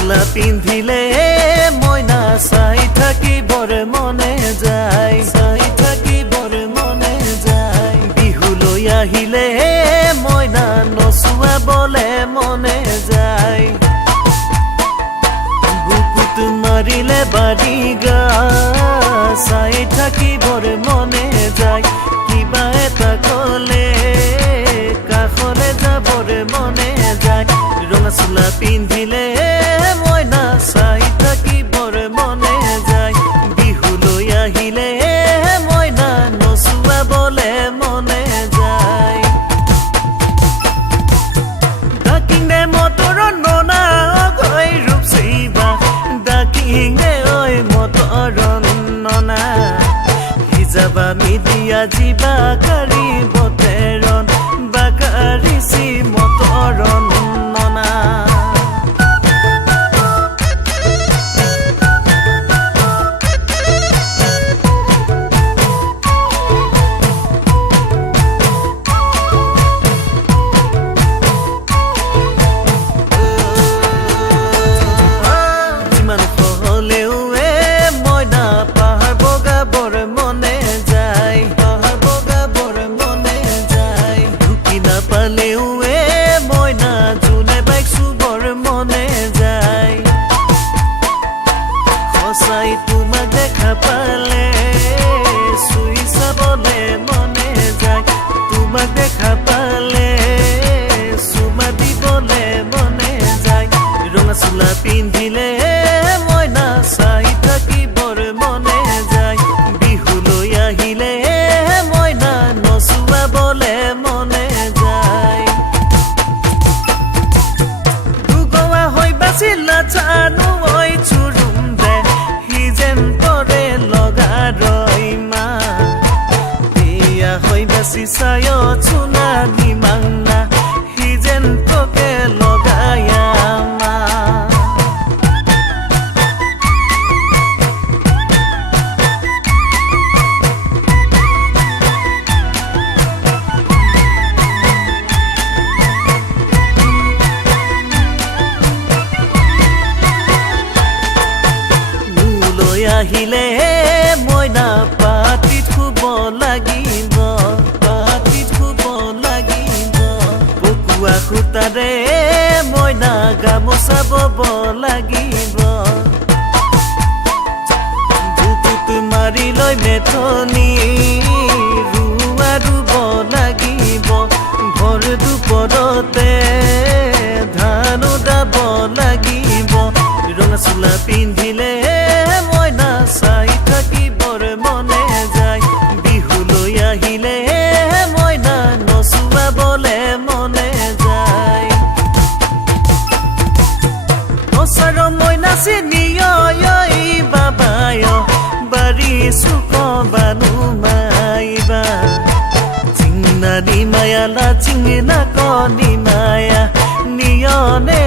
চোলা পিন্ধিলে মইনা চাই থাকিবৰ মনে যায় চাই থাকিবৰ মনে যায় বিহুলৈ আহিলে মইনা নচুৱাবলে মনে যায় বুকুত মাৰিলে বাৰি গা চাই থাকিবৰ মনে যায় কিবা এটা ক'লে কাষলে যাবৰ মনে যায় ৰঙা চোলা পিন্ধিলে মইনা চাই থাকিবৰ মনে যায় বিহুলৈ আহিলে মইনা নচুৱাবলে মনে যায় ডাকিংনে মটৰৰ ননা গৈ ৰূপ চিবা ডাকিংনে ঐ মটৰৰ ননা হিজাবা মিডিয়া জিবা কাৰি বতেৰণ বাকাৰিছি মটৰৰ ননা তোমাক দেখা পালে চুই চাবলে মনে যায় তোমাক দেখা পালে চুমা দিবলে মনে যায় ৰঙা চোলা পিন্ধিলে মইনা চাই থাকিবৰ মনে যায় বিহুলৈ আহিলে মইনা নচুৱাবলে মনে যায় দুগৱা হৈ বাচিলা জানো ঐ চুৰুম চায় চুনা নিমাংনা সি যেন তোকে লগায়া মা মোলৈ আহিলে মইনা পাতিত শুব লাগিব খুটাৰে মইনা গামোচা বব লাগিব বুকুত মাৰি লৈ মেথনি ৰুৱা ৰুব লাগিব ভৰ দুপৰতে ধান দাব লাগিব ৰঙা চোলা পিন্ধিলে মইনা চাই থাকিবৰ মনে যায় বিহুলৈ আহিলে মইনা নচুৱাবলে মনে মইনা চিনিয় বাবায় বাৰী চুক বানু মাইবা চিংনা দি মায়ালা চিংনা কনি মায়া নিয়নে